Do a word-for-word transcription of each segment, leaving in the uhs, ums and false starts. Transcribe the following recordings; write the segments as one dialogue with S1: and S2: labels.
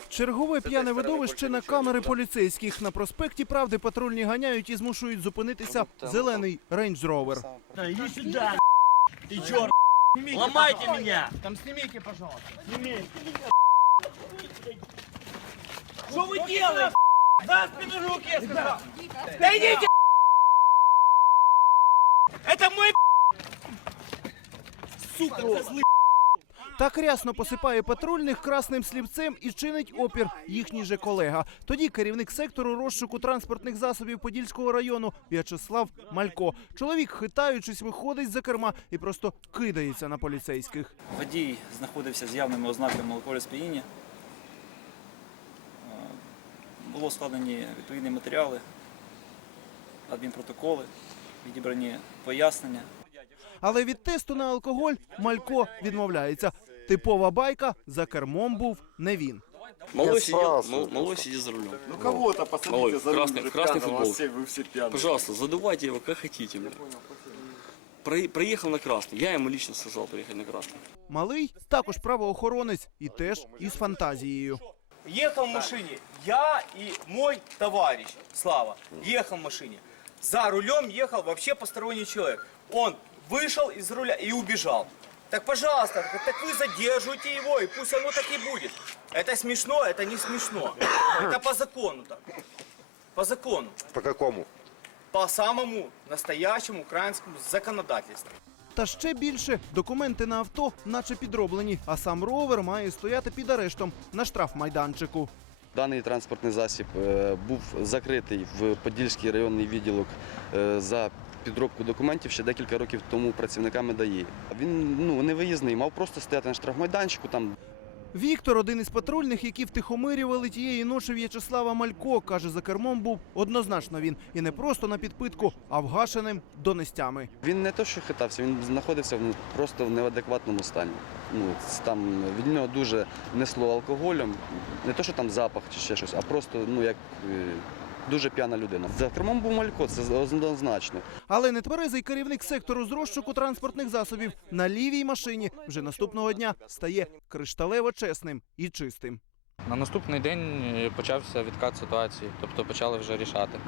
S1: Чергове п'яне видовище на камери поліцейських. На проспекті Правди патрульні ганяють і змушують зупинитися зелений Range Rover.
S2: Иди сюда, ты черт, ломайте меня! Там снимите, пожалуйста. Снимите. Что вы делаете? За спину руки, я сказал! Да идите! Это мой сука, козлы!
S1: Так рясно посипає патрульних красним слівцем і чинить опір їхній же колега. Тоді керівник сектору розшуку транспортних засобів Подільського району В'ячеслав Малько. Чоловік, хитаючись, виходить з-за керма і просто кидається на поліцейських.
S3: Водій знаходився з явними ознаками алкогольного сп'яніння. Було складені відповідні матеріали, адмінпротоколи, відібрані пояснення.
S1: Але від тесту на алкоголь Малько відмовляється. Типова байка, за кермом був не він.
S4: Малой сидел, мал, малой сидит за рулем.
S5: Ну кого-то посадите
S4: Малой,
S5: за руль,
S4: красный,
S5: уже
S4: красный
S5: пьяного,
S4: футбол.
S5: все, вы все пьяные.
S4: Пожалуйста, задувайте его как хотите. Про, проехал на красный. Я ему лично сказал проехать на красный.
S1: Малий також правоохоронець і теж із фантазією.
S2: Ехал в машине я и мой товарищ Слава. Ехал в машине. За рулем ехал вообще посторонний человек. Он вышел из руля и убежал. Так, пожалуйста, так вы задерживайте его, и пусть оно так и будет. Это смешно, это не смешно. Это по закону так. По закону.
S5: По какому?
S2: По самому настоящему украинскому законодательству.
S1: Та ще більше документи на авто наче підроблені, а сам ровер має стояти під арештом на штрафмайданчику.
S4: Даний транспортний засіб е, був закритий в Подільський районний відділок е, за підробку документів ще декілька років тому працівниками ДАІ. Він ну, не виїзний, мав просто стояти на штрафмайданчику там.
S1: Віктор, один із патрульних, які втихомирювали тієї ночі В'ячеслава Малько, каже, за кермом був однозначно він. І не просто на підпитку, а вгашеним донестями.
S4: Він не то, що хитався, він знаходився ну, просто в неадекватному стані. Ну, там, від нього дуже несло алкоголем, не то, що там запах чи ще щось, а просто ну, як е, дуже п'яна людина. За кермом був Малько, це однозначно.
S1: Але нетверезий керівник сектору з розшуку транспортних засобів на лівій машині вже наступного дня стає кришталево чесним і чистим.
S6: На наступний день почався відкат ситуації, тобто почали вже рішати.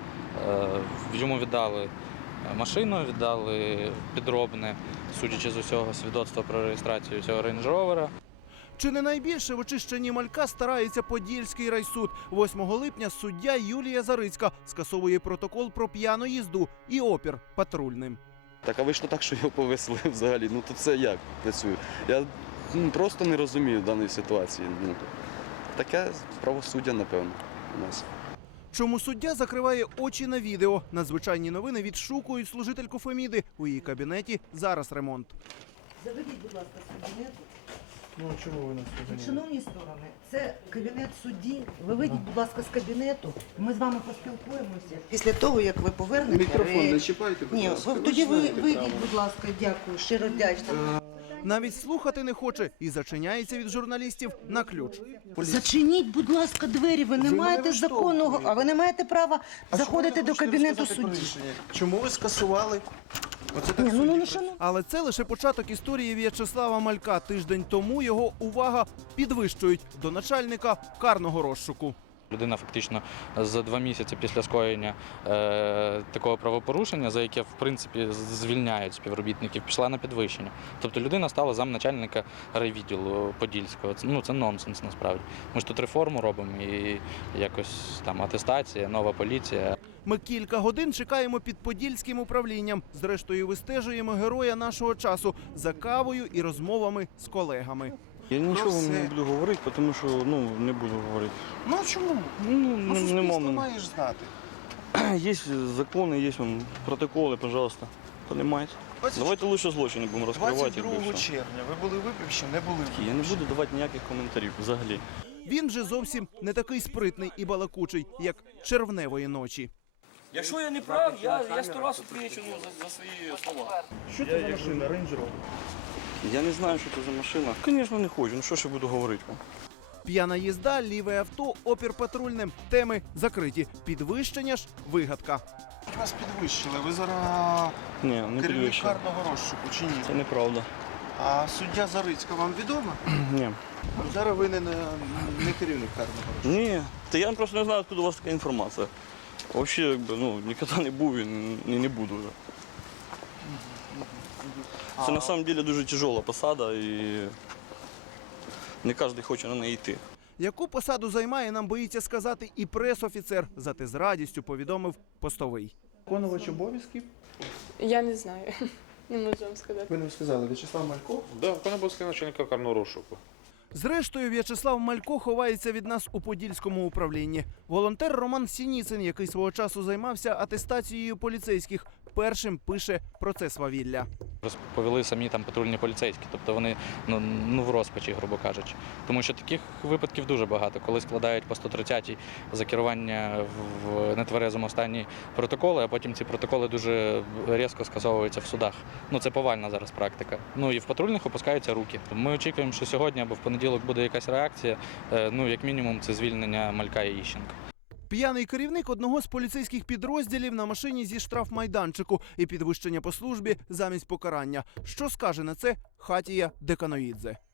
S6: Йому віддали машину, віддали підробне, судячи з усього, свідоцтво про реєстрацію цього рейндж-ровера.
S1: Чи не найбільше в очищенні Малька старається Подільський райсуд. восьмого липня суддя Юлія Зарицька скасовує протокол про п'яну їзду і опір патрульним.
S4: Так, а вийшло так, що його повезли взагалі. Ну то це як працює? Я ну, просто не розумію даної ситуації. Ну, таке правосуддя, напевно, у нас.
S1: Чому суддя закриває очі на відео? Надзвичайні новини відшукують служительку Феміди. У її кабінеті зараз ремонт.
S7: Заведіть, будь ласка, з кабінету.
S1: Ну, чому ви нас сьогодні?
S7: Шановні сторони, це кабінет судді. Ви вийдіть, будь ласка, з кабінету. Ми з вами поспілкуємося. Після того, як ви повернете...
S5: Мікрофон не чіпайте, будь
S7: Ні,
S5: ласка.
S7: ви, тоді ви вийдіть, будь ласка, дякую, щиро вдячна.
S1: Навіть слухати не хоче і зачиняється від журналістів на ключ.
S7: Зачиніть, будь ласка, двері, ви не маєте законного, а ви не маєте права заходити до кабінету судді.
S5: Чому ви скасували? Оце так
S7: Ні, ну, ну, ну, шановні.
S1: Але це лише початок історії В'ячеслава Малька. Тиждень тому його увага підвищують до начальника карного розшуку.
S6: Людина фактично за два місяці після скоєння е, такого правопорушення, за яке в принципі звільняють співробітників, пішла на підвищення. Тобто людина стала замначальника райвідділу Подільського. Це, ну, це нонсенс насправді. Ми ж тут реформу робимо і якось там атестація, нова поліція.
S1: Ми кілька годин чекаємо під Подільським управлінням. Зрештою, вистежуємо героя нашого часу за кавою і розмовами з колегами.
S8: Я нічого вам не буду говорити, тому що ну, не буду говорити.
S5: Ну чому?
S8: Ну,
S5: Ну,
S8: не,
S5: суспільство
S8: нема мене.
S5: маєш знати.
S8: Є закони, є вон, протоколи, пожалуйста. Понимаете? Давайте лише злочини будемо розкривати.
S5: двадцять другого
S8: якби все.
S5: червня ви були випивши, не були
S8: Я не буду давати ніяких коментарів взагалі.
S1: Він же зовсім не такий спритний і балакучий, як червневої ночі.
S4: Якщо я не прав, я, я сто разів відповідаю ну, за, за свої слова.
S1: Що це за машина, Range Rover?
S8: Я не знаю, що це за машина. Звісно, не хочу, ну що ж я буду говорити вам.
S1: П'яна їзда, ліве авто, опір патрульним. Теми закриті. Підвищення ж – вигадка.
S5: Вас підвищили, ви зараз
S8: Ні, не
S5: керівник
S8: підвищено.
S5: карного розшуку чи ні?
S8: Це неправда.
S5: А суддя Зарицька вам відома?
S8: Ні.
S5: Зараз ви не, не, не керівник карного розшуку.
S8: Ні, та я просто не знаю, откуда у вас така інформація. Взагалі, якби, ну, ніколи не був і не, не буду вже. Це на самом деле дуже тяжела посада і не кожен хоче на неї йти.
S1: Яку посаду займає, нам боїться сказати і прес-офіцер, зате з радістю повідомив постовий.
S5: Виконувач обов'язків?
S9: Я не знаю. Не можу вам сказати.
S5: Ви не сказали, В'ячеслав Малько?
S10: Да, пане обов'язки начальника карного розшуку.
S1: Зрештою, В'ячеслав Малько ховається від нас у Подільському управлінні. Волонтер Роман Сініцин, який свого часу займався атестацією поліцейських, першим пише про це свавілля.
S6: Розповіли самі там патрульні поліцейські, тобто вони ну, ну в розпачі, грубо кажучи. Тому що таких випадків дуже багато, коли складають по сто тридцятій за керування в нетверезому стані протоколи, а потім ці протоколи дуже різко скасовуються в судах. Ну це повальна зараз практика. Ну і в патрульних опускаються руки. Ми очікуємо, що сьогодні або в понеділок буде якась реакція. Ну як мінімум, це звільнення Малька і Іщенка.
S1: П'яний керівник одного з поліцейських підрозділів на машині зі штрафмайданчику і підвищення по службі замість покарання. Що скаже на це Хатія Деканоїдзе?